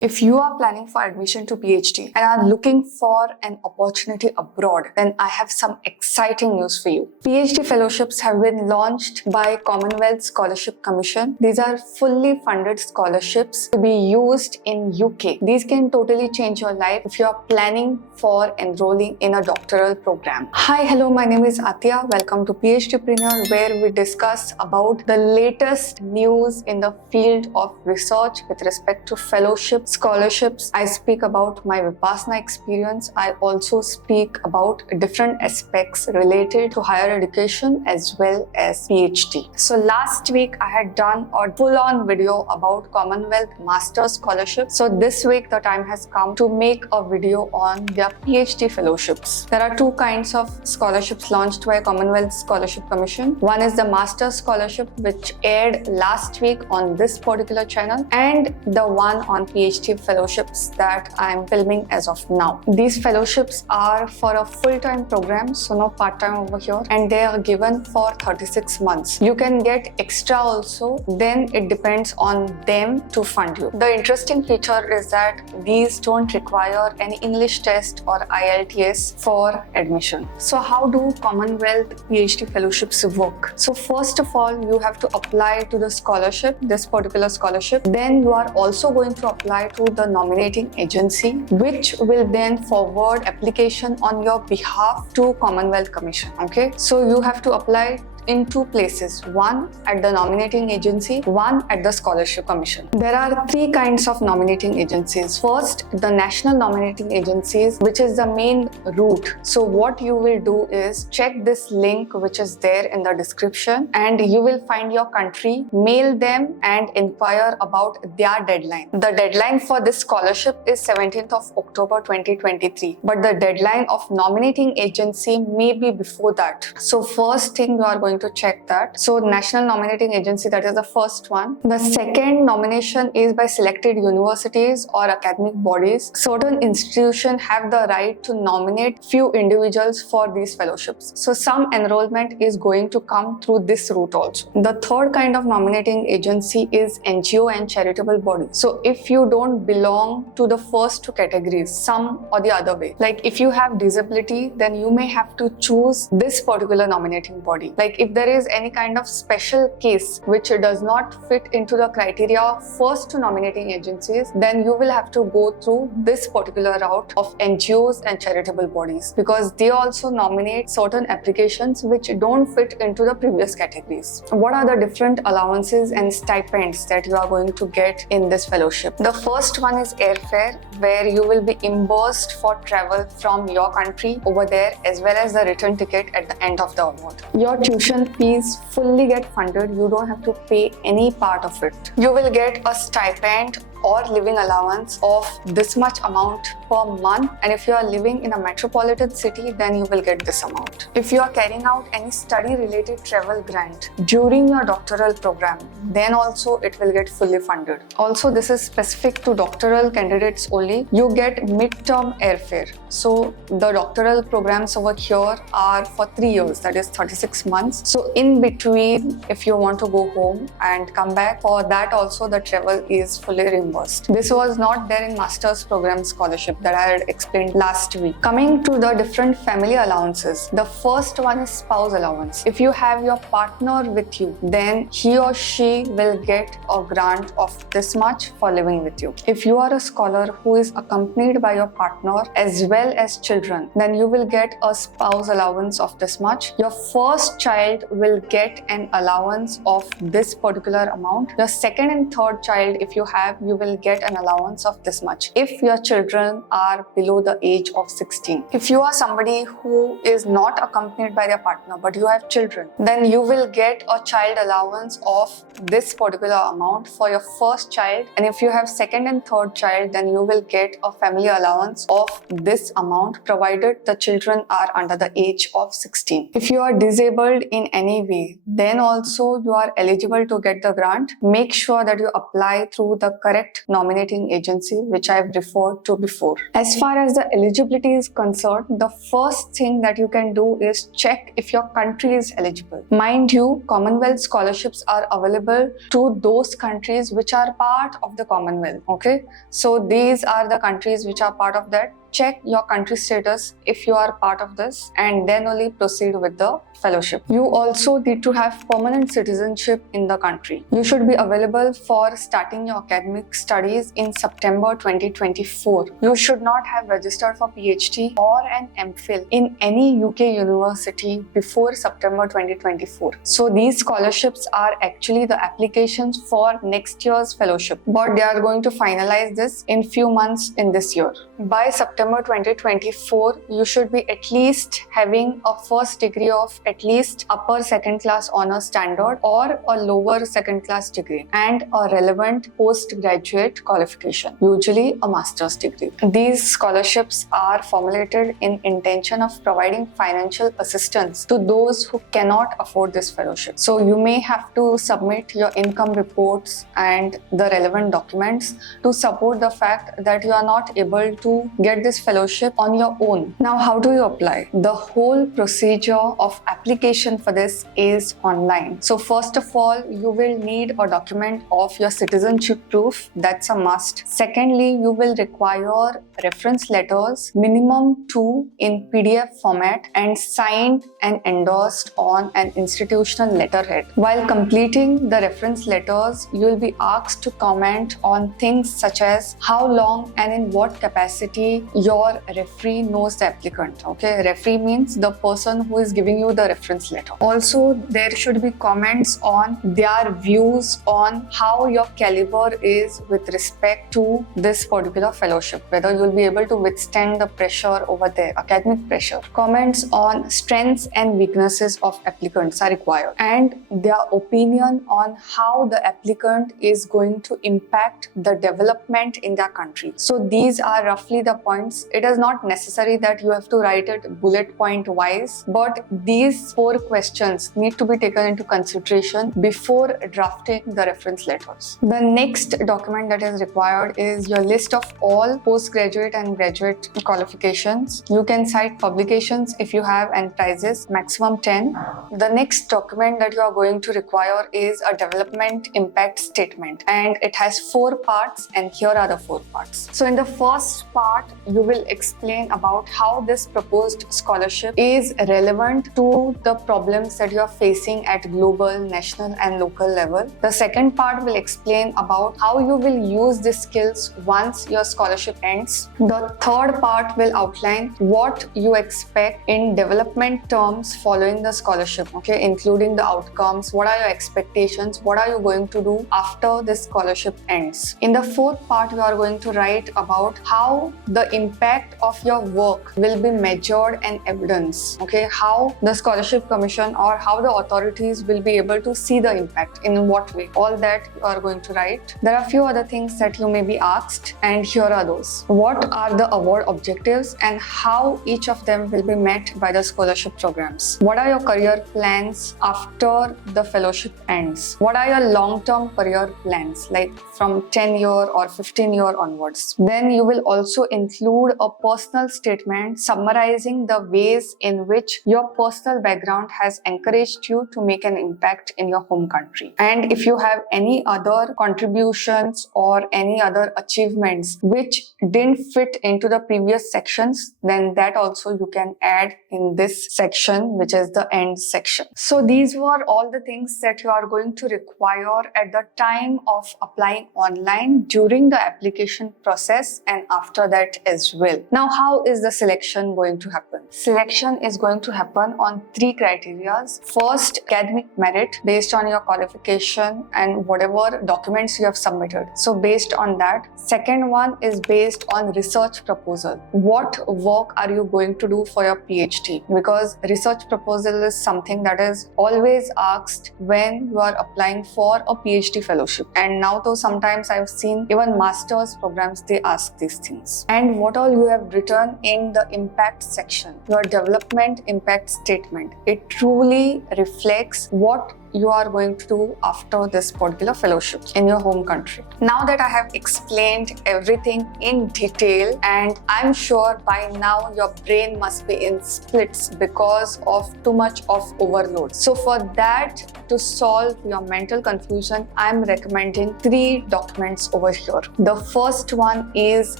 If you are planning for admission to PhD and are looking for an opportunity abroad, then I have some exciting news for you. PhD fellowships have been launched by Commonwealth Scholarship Commission. These are fully funded scholarships to be used in UK. These can totally change your life if you are planning for enrolling in a doctoral program. Hi, hello, my name is Aatiya. Welcome to PhDpreneur, where we discuss about the latest news in the field of research with respect to fellowships, scholarships. I speak about my Vipassana experience. I also speak about different aspects related to higher education as well as PhD. So last week I had done a full-on video about Commonwealth Master's Scholarship. So this week the time has come to make a video on their PhD fellowships. There are two kinds of scholarships launched by Commonwealth Scholarship Commission. One is the Master's Scholarship, which aired last week on this particular channel, and the one on PhD fellowships that I'm filming as of now. These fellowships are for a full-time program, so no part-time over here, and they are given for 36 months. You can get extra also, then it depends on them to fund you. The interesting feature is that these don't require any English test or IELTS for admission. So how do Commonwealth PhD fellowships work? So first of all, you have to apply to the scholarship, this particular scholarship. Then you are also going to apply to the nominating agency, which will then forward application on your behalf to Commonwealth Commission. Okay, so you have to apply in two places, one at the nominating agency, one at the scholarship commission. There are three kinds of nominating agencies. First, the national nominating agencies, which is the main route. So what you will do is check this link which is there in the description, and you will find your country, mail them and inquire about their deadline. The deadline for this scholarship is 17th of October 2023, but the deadline of nominating agency may be before that. So first thing you are going to check that. So national nominating agency, that is the first one. The second nomination is by selected universities or academic bodies. Certain institutions have the right to nominate few individuals for these fellowships. So some enrollment is going to come through this route also. The third kind of nominating agency is NGO and charitable body. So if you don't belong to the first two categories, some or the other way, like if you have disability, then you may have to choose this particular nominating body. Like if there is any kind of special case which does not fit into the criteria of first two nominating agencies, then you will have to go through this particular route of NGOs and charitable bodies, because they also nominate certain applications which don't fit into the previous categories. What are the different allowances and stipends that you are going to get in this fellowship? The first one is airfare, where you will be reimbursed for travel from your country over there, as well as the return ticket at the end of the award. Your tuition fees fully get funded. You don't have to pay any part of it. You will get a stipend or living allowance of this much amount per month, and if you are living in a metropolitan city, then you will get this amount. If you are carrying out any study related travel grant during your doctoral program, then also it will get fully funded. Also, this is specific to doctoral candidates only. You get midterm airfare. So the doctoral programs over here are for 3 years, that is 36 months. So in between, if you want to go home and come back, for that also the travel is fully reimbursed. This was not there in master's program scholarship that I had explained last week. Coming to the different family allowances, the first one is spouse allowance. If you have your partner with you, then he or she will get a grant of this much for living with you. If you are a scholar who is accompanied by your partner as well as children, then you will get a spouse allowance of this much. Your first child will get an allowance of this particular amount. Your second and third child, if you have, you will get an allowance of this much if your children are below the age of 16. If you are somebody who is not accompanied by their partner but you have children, then you will get a child allowance of this particular amount for your first child, and if you have second and third child, then you will get a family allowance of this amount, provided the children are under the age of 16. If you are disabled in any way, then also you are eligible to get the grant. Make sure that you apply through the correct correct nominating agency, which I've referred to before. As far as the eligibility is concerned, the first thing that you can do is check if your country is eligible. Mind you, Commonwealth scholarships are available to those countries which are part of the Commonwealth. Okay, so these are the countries which are part of that. Check your country status if you are part of this, and then only proceed with the fellowship. You also need to have permanent citizenship in the country. You should be available for starting your academic studies in September 2024. You should not have registered for PhD or an MPhil in any UK university before September 2024. So these scholarships are actually the applications for next year's fellowship, but they are going to finalize this in few months in this year. By September 2024, you should be at least having a first degree of at least upper second class honors standard or a lower second class degree and a relevant postgraduate qualification, usually a master's degree. These scholarships are formulated in intention of providing financial assistance to those who cannot afford this fellowship. So you may have to submit your income reports and the relevant documents to support the fact that you are not able to get this fellowship on your own. Now, how do you apply? The whole procedure of application for this is online. So first of all, you will need a document of your citizenship proof. That's a must. Secondly, you will require reference letters, minimum 2 in PDF format and signed and endorsed on an institutional letterhead. While completing the reference letters, you will be asked to comment on things such as how long and in what capacity your referee knows the applicant. Okay, referee means the person who is giving you the reference letter. Also, there should be comments on their views on how your caliber is with respect to this particular fellowship, whether you will be able to withstand the pressure over there, academic pressure. Comments on strengths and weaknesses of applicants are required, and their opinion on how the applicant is going to impact the development in their country. So these are roughly the points. It is not necessary that you have to write it bullet point wise, but these 4 questions need to be taken into consideration before drafting the reference letters. The next document that is required is your list of all postgraduate and graduate qualifications. You can cite publications if you have, and prizes, maximum 10. The next document that you are going to require is a development impact statement, and it has 4 parts, and here are the 4 parts. So in the first part, you will explain about how this proposed scholarship is relevant to the problems that you are facing at global, national and local level. The second part will explain about how you will use these skills once your scholarship ends. The third part will outline what you expect in development terms following the scholarship, okay, including the outcomes, what are your expectations, what are you going to do after this scholarship ends. In the fourth part, you are going to write about how the impact of your work will be measured and evidenced, okay, how the scholarship commission or how the authorities will be able to see the impact, in what way. All that you are going to write. There are a few other things that you may be asked, and here are those. What are the award objectives and how each of them will be met by the scholarship programs? What are your career plans after the fellowship ends? What are your long-term career plans, like from 10-year or 15-year onwards? Then you will also include a personal statement summarizing the ways in which your personal background has encouraged you to make an impact in your home country. And if you have any other contributions or any other achievements which didn't fit into the previous sections, then that also you can add in this section, which is the end section. So these were all the things that you are going to require at the time of applying online, during the application process, and after that as well. Now, how is the selection going to happen? Selection is going to happen on 3 criteria. First, academic merit based on your qualification and whatever documents you have submitted. So based on that. Second one is based on research proposal. What work are you going to do for your PhD? Because research proposal is something that is always asked when you are applying for a PhD fellowship. And now though sometimes I've seen even master's programs, they ask these things. And what all you have written in the impact section, your development impact statement. It truly reflects what you are going to do after this particular fellowship in your home country. Now that I have explained everything in detail, and I'm sure by now your brain must be in splits because of too much of overload. So for that, to solve your mental confusion, I'm recommending 3 documents over here. The first one is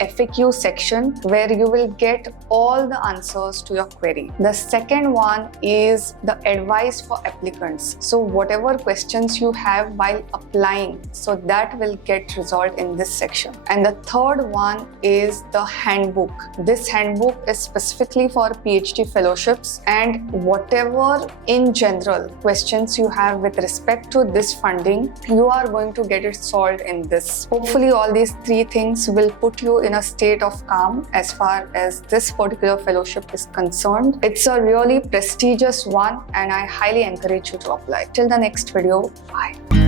FAQ section, where you will get all the answers to your query. The second one is the advice for applicants. So whatever questions you have while applying, so that will get resolved in this section. And the third one is the handbook. This handbook is specifically for PhD fellowships, and whatever in general questions you have with respect to this funding, you are going to get it solved in this. Hopefully all these 3 things will put you in a state of calm as far as this particular fellowship is concerned. It's a really prestigious one and I highly encourage you to apply. Till the next video, bye.